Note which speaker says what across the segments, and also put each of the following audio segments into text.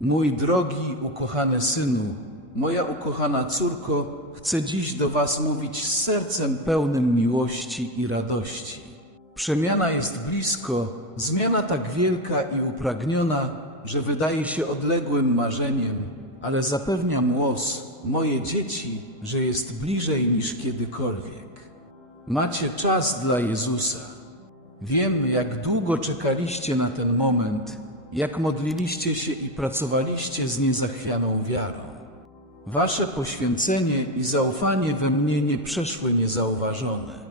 Speaker 1: Mój drogi, ukochany synu, moja ukochana córko, chcę dziś do Was mówić z sercem pełnym miłości i radości. Przemiana jest blisko, zmiana tak wielka i upragniona, że wydaje się odległym marzeniem, ale zapewniam łos, moje dzieci, że jest bliżej niż kiedykolwiek. Macie czas dla Jezusa. Wiem, jak długo czekaliście na ten moment, jak modliliście się i pracowaliście z niezachwianą wiarą. Wasze poświęcenie i zaufanie we mnie nie przeszły niezauważone.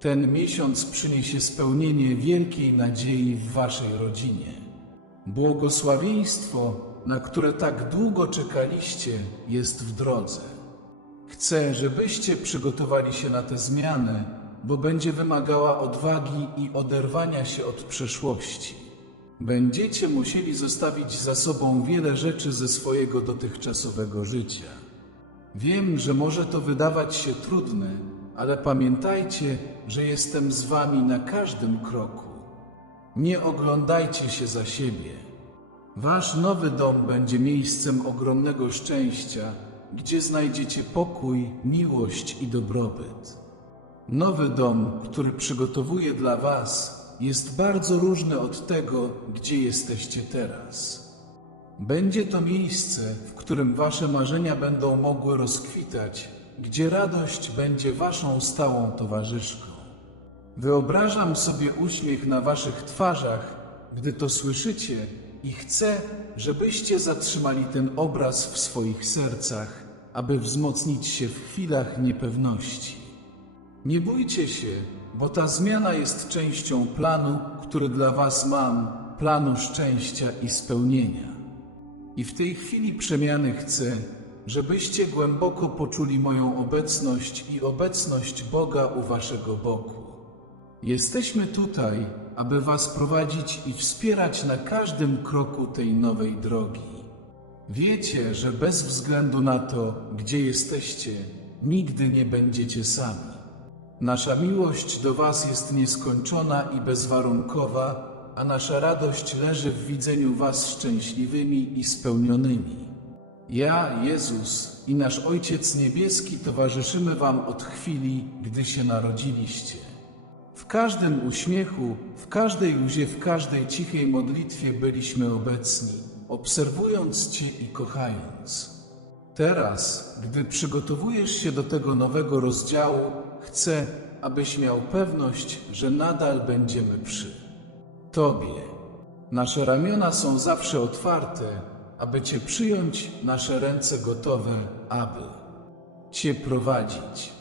Speaker 1: Ten miesiąc przyniesie spełnienie wielkiej nadziei w waszej rodzinie. Błogosławieństwo, na które tak długo czekaliście, jest w drodze. Chcę, żebyście przygotowali się na tę zmianę, bo będzie wymagała odwagi i oderwania się od przeszłości. Będziecie musieli zostawić za sobą wiele rzeczy ze swojego dotychczasowego życia. Wiem, że może to wydawać się trudne, ale pamiętajcie, że jestem z wami na każdym kroku. Nie oglądajcie się za siebie. Wasz nowy dom będzie miejscem ogromnego szczęścia, gdzie znajdziecie pokój, miłość i dobrobyt. Nowy dom, który przygotowuję dla Was, jest bardzo różny od tego, gdzie jesteście teraz. Będzie to miejsce, w którym Wasze marzenia będą mogły rozkwitać, gdzie radość będzie Waszą stałą towarzyszką. Wyobrażam sobie uśmiech na Waszych twarzach, gdy to słyszycie, i chcę, żebyście zatrzymali ten obraz w swoich sercach, aby wzmocnić się w chwilach niepewności. Nie bójcie się, bo ta zmiana jest częścią planu, który dla Was mam, planu szczęścia i spełnienia. I w tej chwili przemiany chcę, żebyście głęboko poczuli moją obecność i obecność Boga u Waszego boku. Jesteśmy tutaj, aby Was prowadzić i wspierać na każdym kroku tej nowej drogi. Wiecie, że bez względu na to, gdzie jesteście, nigdy nie będziecie sami. Nasza miłość do Was jest nieskończona i bezwarunkowa, a nasza radość leży w widzeniu Was szczęśliwymi i spełnionymi. Ja, Jezus i nasz Ojciec Niebieski towarzyszymy Wam od chwili, gdy się narodziliście. W każdym uśmiechu, w każdej łzie, w każdej cichej modlitwie byliśmy obecni, obserwując Cię i kochając. Teraz, gdy przygotowujesz się do tego nowego rozdziału, chcę, abyś miał pewność, że nadal będziemy przy Tobie. Nasze ramiona są zawsze otwarte, aby Cię przyjąć, nasze ręce gotowe, aby Cię prowadzić.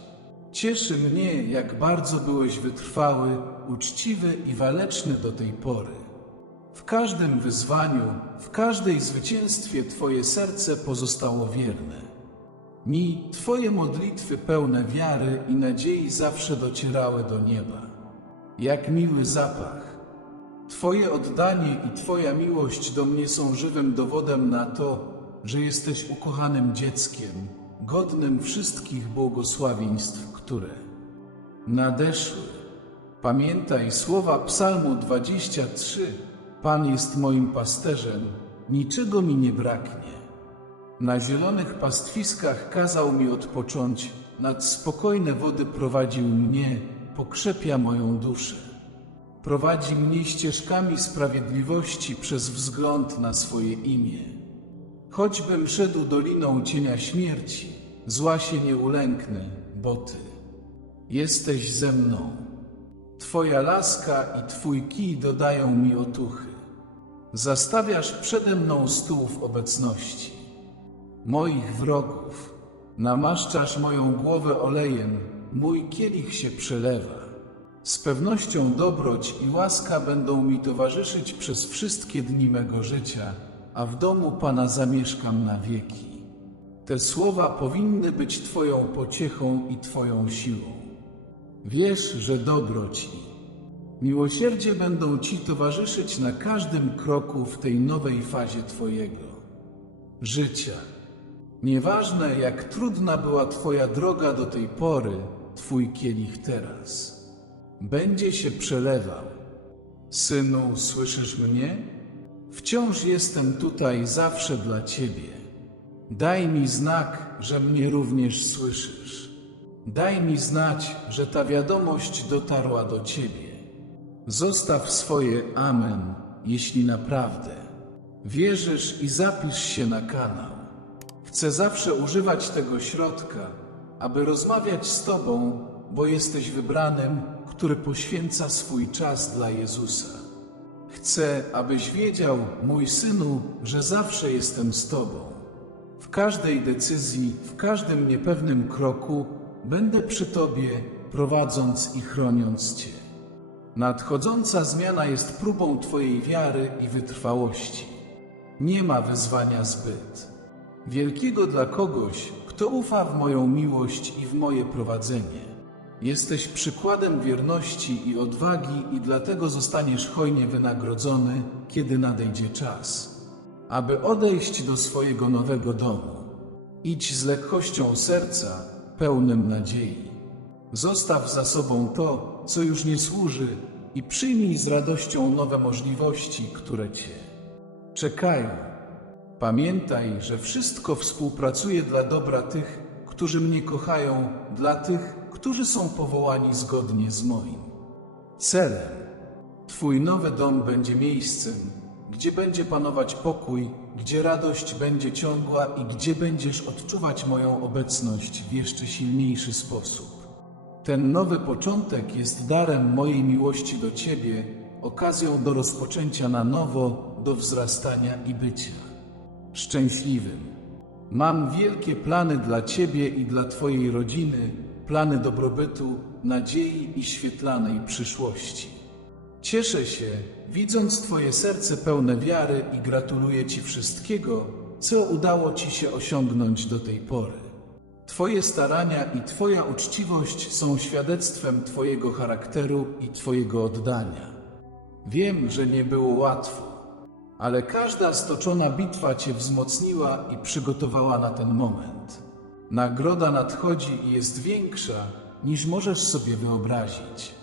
Speaker 1: Cieszy mnie, jak bardzo byłeś wytrwały, uczciwy i waleczny do tej pory. W każdym wyzwaniu, w każdej zwycięstwie Twoje serce pozostało wierne. Mi Twoje modlitwy pełne wiary i nadziei zawsze docierały do nieba. Jak miły zapach. Twoje oddanie i Twoja miłość do mnie są żywym dowodem na to, że jesteś ukochanym dzieckiem, godnym wszystkich błogosławieństw, które nadeszły. Pamiętaj słowa Psalmu 23. Pan jest moim pasterzem, niczego mi nie braknie. Na zielonych pastwiskach kazał mi odpocząć, nad spokojne wody prowadził mnie, pokrzepia moją duszę. Prowadzi mnie ścieżkami sprawiedliwości przez wzgląd na swoje imię. Choćbym szedł doliną cienia śmierci, zła się nie ulęknę, bo Ty jesteś ze mną. Twoja laska i Twój kij dodają mi otuchy. Zastawiasz przede mną stół w obecności moich wrogów. Namaszczasz moją głowę olejem, mój kielich się przelewa. Z pewnością dobroć i łaska będą mi towarzyszyć przez wszystkie dni mego życia, a w domu Pana zamieszkam na wieki. Te słowa powinny być Twoją pociechą i Twoją siłą. Wiesz, że dobroć i miłosierdzie będą Ci towarzyszyć na każdym kroku w tej nowej fazie Twojego życia. Nieważne, jak trudna była Twoja droga do tej pory, Twój kielich teraz będzie się przelewał. Synu, słyszysz mnie? Wciąż jestem tutaj zawsze dla Ciebie. Daj mi znak, że mnie również słyszysz. Daj mi znać, że ta wiadomość dotarła do Ciebie. Zostaw swoje amen, jeśli naprawdę wierzysz i zapisz się na kanał. Chcę zawsze używać tego środka, aby rozmawiać z Tobą, bo jesteś wybranym, który poświęca swój czas dla Jezusa. Chcę, abyś wiedział, mój synu, że zawsze jestem z Tobą. W każdej decyzji, w każdym niepewnym kroku będę przy Tobie, prowadząc i chroniąc Cię. Nadchodząca zmiana jest próbą Twojej wiary i wytrwałości. Nie ma wyzwania zbyt wielkiego dla kogoś, kto ufa w moją miłość i w moje prowadzenie. Jesteś przykładem wierności i odwagi, i dlatego zostaniesz hojnie wynagrodzony, kiedy nadejdzie czas, aby odejść do swojego nowego domu. Idź z lekkością serca, pełnym nadziei. Zostaw za sobą to, co już nie służy, i przyjmij z radością nowe możliwości, które Cię czekają. Pamiętaj, że wszystko współpracuje dla dobra tych, którzy mnie kochają, dla tych, którzy są powołani zgodnie z moim celem. Twój nowy dom będzie miejscem, gdzie będzie panować pokój, gdzie radość będzie ciągła i gdzie będziesz odczuwać moją obecność w jeszcze silniejszy sposób. Ten nowy początek jest darem mojej miłości do Ciebie, okazją do rozpoczęcia na nowo, do wzrastania i bycia szczęśliwym. Mam wielkie plany dla Ciebie i dla Twojej rodziny, plany dobrobytu, nadziei i świetlanej przyszłości. Cieszę się, widząc Twoje serce pełne wiary i gratuluję Ci wszystkiego, co udało Ci się osiągnąć do tej pory. Twoje starania i Twoja uczciwość są świadectwem Twojego charakteru i Twojego oddania. Wiem, że nie było łatwo, ale każda stoczona bitwa Cię wzmocniła i przygotowała na ten moment. Nagroda nadchodzi i jest większa, niż możesz sobie wyobrazić.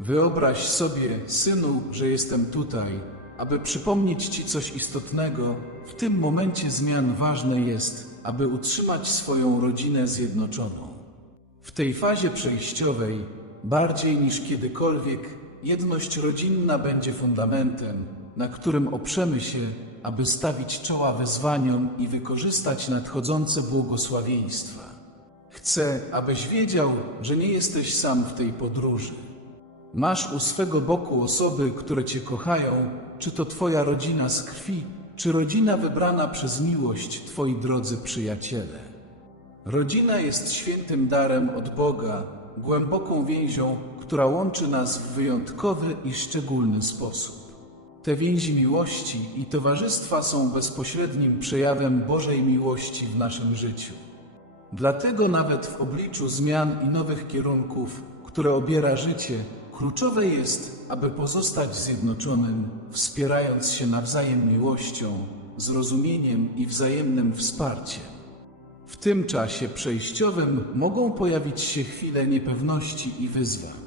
Speaker 1: Wyobraź sobie, synu, że jestem tutaj, aby przypomnieć Ci coś istotnego. W tym momencie zmian ważne jest, aby utrzymać swoją rodzinę zjednoczoną. W tej fazie przejściowej, bardziej niż kiedykolwiek, jedność rodzinna będzie fundamentem, na którym oprzemy się, aby stawić czoła wyzwaniom i wykorzystać nadchodzące błogosławieństwa. Chcę, abyś wiedział, że nie jesteś sam w tej podróży. Masz u swego boku osoby, które Cię kochają, czy to Twoja rodzina z krwi, czy rodzina wybrana przez miłość, Twoi drodzy przyjaciele. Rodzina jest świętym darem od Boga, głęboką więzią, która łączy nas w wyjątkowy i szczególny sposób. Te więzi miłości i towarzystwa są bezpośrednim przejawem Bożej miłości w naszym życiu. Dlatego nawet w obliczu zmian i nowych kierunków, które obiera życie, kluczowe jest, aby pozostać zjednoczonym, wspierając się nawzajem miłością, zrozumieniem i wzajemnym wsparciem. W tym czasie przejściowym mogą pojawić się chwile niepewności i wyzwań.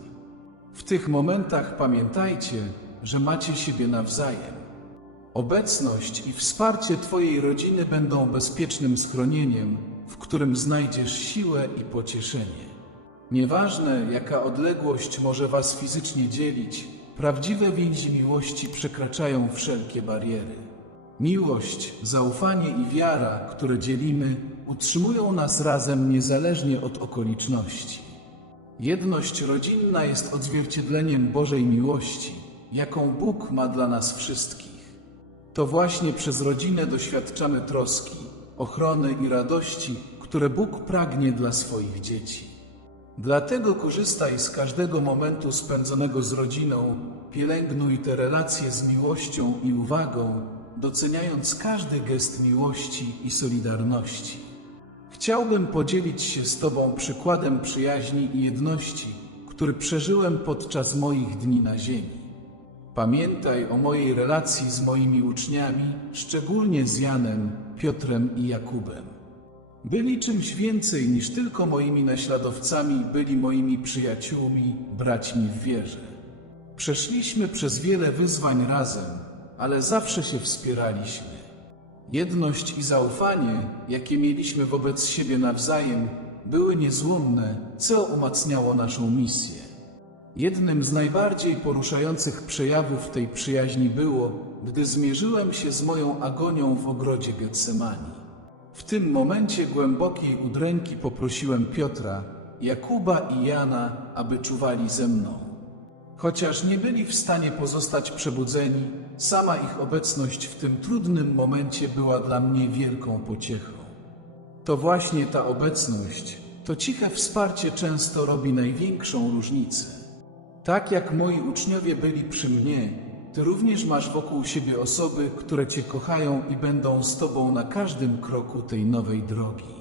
Speaker 1: W tych momentach pamiętajcie, że macie siebie nawzajem. Obecność i wsparcie Twojej rodziny będą bezpiecznym schronieniem, w którym znajdziesz siłę i pocieszenie. Nieważne, jaka odległość może Was fizycznie dzielić, prawdziwe więzi miłości przekraczają wszelkie bariery. Miłość, zaufanie i wiara, które dzielimy, utrzymują nas razem niezależnie od okoliczności. Jedność rodzinna jest odzwierciedleniem Bożej miłości, jaką Bóg ma dla nas wszystkich. To właśnie przez rodzinę doświadczamy troski, ochrony i radości, które Bóg pragnie dla swoich dzieci. Dlatego korzystaj z każdego momentu spędzonego z rodziną, pielęgnuj te relacje z miłością i uwagą, doceniając każdy gest miłości i solidarności. Chciałbym podzielić się z Tobą przykładem przyjaźni i jedności, który przeżyłem podczas moich dni na ziemi. Pamiętaj o mojej relacji z moimi uczniami, szczególnie z Janem, Piotrem i Jakubem. Byli czymś więcej niż tylko moimi naśladowcami, byli moimi przyjaciółmi, braćmi w wierze. Przeszliśmy przez wiele wyzwań razem, ale zawsze się wspieraliśmy. Jedność i zaufanie, jakie mieliśmy wobec siebie nawzajem, były niezłomne, co umacniało naszą misję. Jednym z najbardziej poruszających przejawów tej przyjaźni było, gdy zmierzyłem się z moją agonią w ogrodzie Getsemani. W tym momencie głębokiej udręki poprosiłem Piotra, Jakuba i Jana, aby czuwali ze mną. Chociaż nie byli w stanie pozostać przebudzeni, sama ich obecność w tym trudnym momencie była dla mnie wielką pociechą. To właśnie ta obecność, to ciche wsparcie często robi największą różnicę. Tak jak moi uczniowie byli przy mnie, ty również masz wokół siebie osoby, które cię kochają i będą z tobą na każdym kroku tej nowej drogi.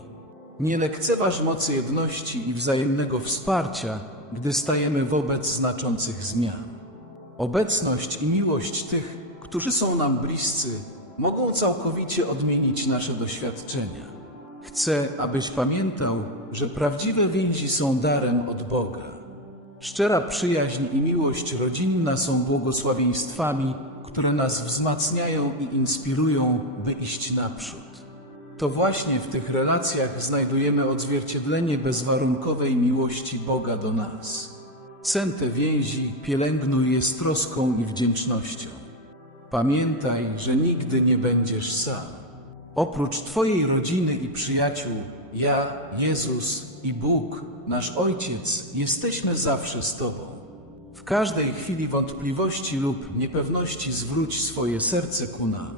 Speaker 1: Nie lekceważ mocy jedności i wzajemnego wsparcia, gdy stajemy wobec znaczących zmian. Obecność i miłość tych, którzy są nam bliscy, mogą całkowicie odmienić nasze doświadczenia. Chcę, abyś pamiętał, że prawdziwe więzi są darem od Boga. Szczera przyjaźń i miłość rodzinna są błogosławieństwami, które nas wzmacniają i inspirują, by iść naprzód. To właśnie w tych relacjach znajdujemy odzwierciedlenie bezwarunkowej miłości Boga do nas. Cen te więzi pielęgnuj je z troską i wdzięcznością. Pamiętaj, że nigdy nie będziesz sam. Oprócz Twojej rodziny i przyjaciół, ja, Jezus i Bóg, nasz Ojciec, jesteśmy zawsze z Tobą. W każdej chwili wątpliwości lub niepewności zwróć swoje serce ku nam.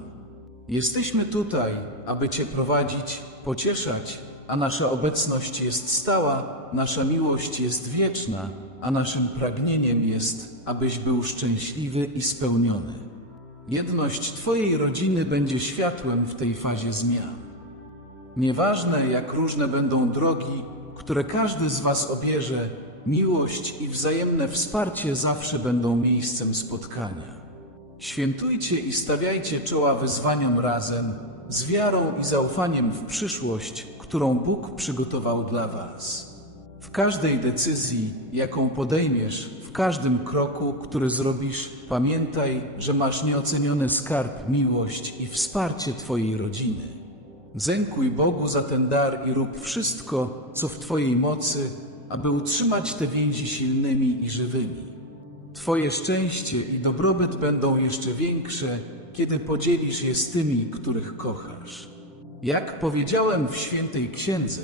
Speaker 1: Jesteśmy tutaj, aby Cię prowadzić, pocieszać, a nasza obecność jest stała, nasza miłość jest wieczna, a naszym pragnieniem jest, abyś był szczęśliwy i spełniony. Jedność Twojej rodziny będzie światłem w tej fazie zmian. Nieważne, jak różne będą drogi, które każdy z Was obierze, miłość i wzajemne wsparcie zawsze będą miejscem spotkania. Świętujcie i stawiajcie czoła wyzwaniom razem, z wiarą i zaufaniem w przyszłość, którą Bóg przygotował dla Was. W każdej decyzji, jaką podejmiesz, w każdym kroku, który zrobisz, pamiętaj, że masz nieoceniony skarb, miłość i wsparcie Twojej rodziny. Dziękuj Bogu za ten dar i rób wszystko, co w Twojej mocy, aby utrzymać te więzi silnymi i żywymi. Twoje szczęście i dobrobyt będą jeszcze większe, kiedy podzielisz je z tymi, których kochasz. Jak powiedziałem w świętej księdze,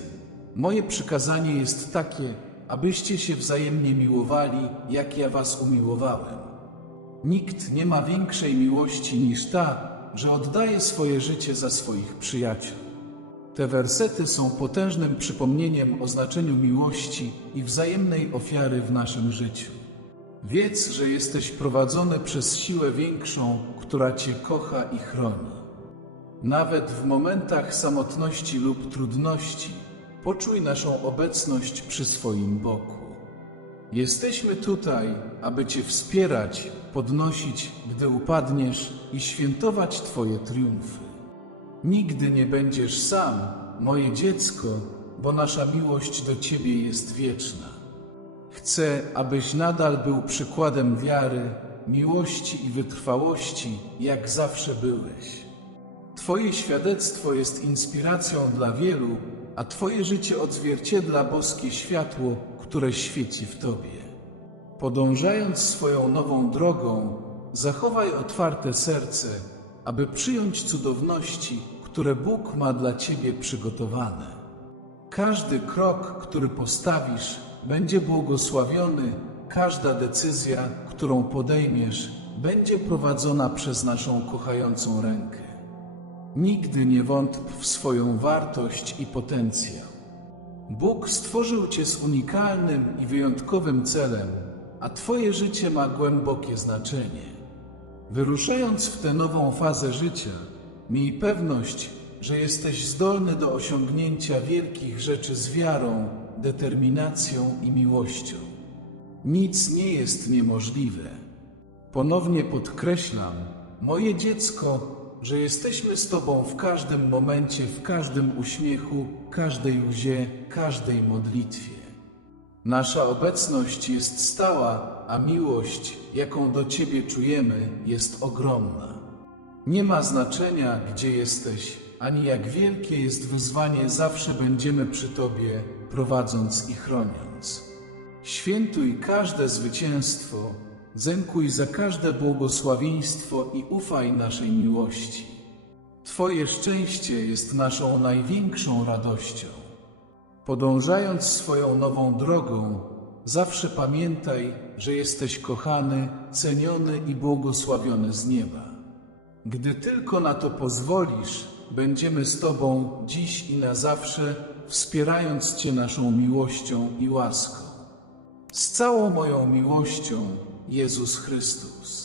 Speaker 1: moje przykazanie jest takie, abyście się wzajemnie miłowali, jak ja was umiłowałem. Nikt nie ma większej miłości niż ta, że oddaje swoje życie za swoich przyjaciół. Te wersety są potężnym przypomnieniem o znaczeniu miłości i wzajemnej ofiary w naszym życiu. Wiedz, że jesteś prowadzony przez siłę większą, która Cię kocha i chroni. Nawet w momentach samotności lub trudności, poczuj naszą obecność przy swoim boku. Jesteśmy tutaj, aby Cię wspierać, podnosić, gdy upadniesz i świętować Twoje triumfy. Nigdy nie będziesz sam, moje dziecko, bo nasza miłość do Ciebie jest wieczna. Chcę, abyś nadal był przykładem wiary, miłości i wytrwałości, jak zawsze byłeś. Twoje świadectwo jest inspiracją dla wielu, a Twoje życie odzwierciedla boskie światło, które świeci w Tobie. Podążając swoją nową drogą, zachowaj otwarte serce, aby przyjąć cudowności, które Bóg ma dla Ciebie przygotowane. Każdy krok, który postawisz, będzie błogosławiony, każda decyzja, którą podejmiesz, będzie prowadzona przez naszą kochającą rękę. Nigdy nie wątp w swoją wartość i potencjał. Bóg stworzył Cię z unikalnym i wyjątkowym celem, a Twoje życie ma głębokie znaczenie. Wyruszając w tę nową fazę życia, miej pewność, że jesteś zdolny do osiągnięcia wielkich rzeczy z wiarą, determinacją i miłością. Nic nie jest niemożliwe. Ponownie podkreślam, moje dziecko, że jesteśmy z Tobą w każdym momencie, w każdym uśmiechu, każdej łzie, każdej modlitwie. Nasza obecność jest stała, a miłość, jaką do Ciebie czujemy, jest ogromna. Nie ma znaczenia, gdzie jesteś, ani jak wielkie jest wyzwanie, zawsze będziemy przy Tobie, prowadząc i chroniąc. Świętuj każde zwycięstwo, dziękuj za każde błogosławieństwo i ufaj naszej miłości. Twoje szczęście jest naszą największą radością. Podążając swoją nową drogą, zawsze pamiętaj, że jesteś kochany, ceniony i błogosławiony z nieba. Gdy tylko na to pozwolisz, będziemy z Tobą dziś i na zawsze, wspierając Cię naszą miłością i łaską. Z całą moją miłością, Jezus Chrystus.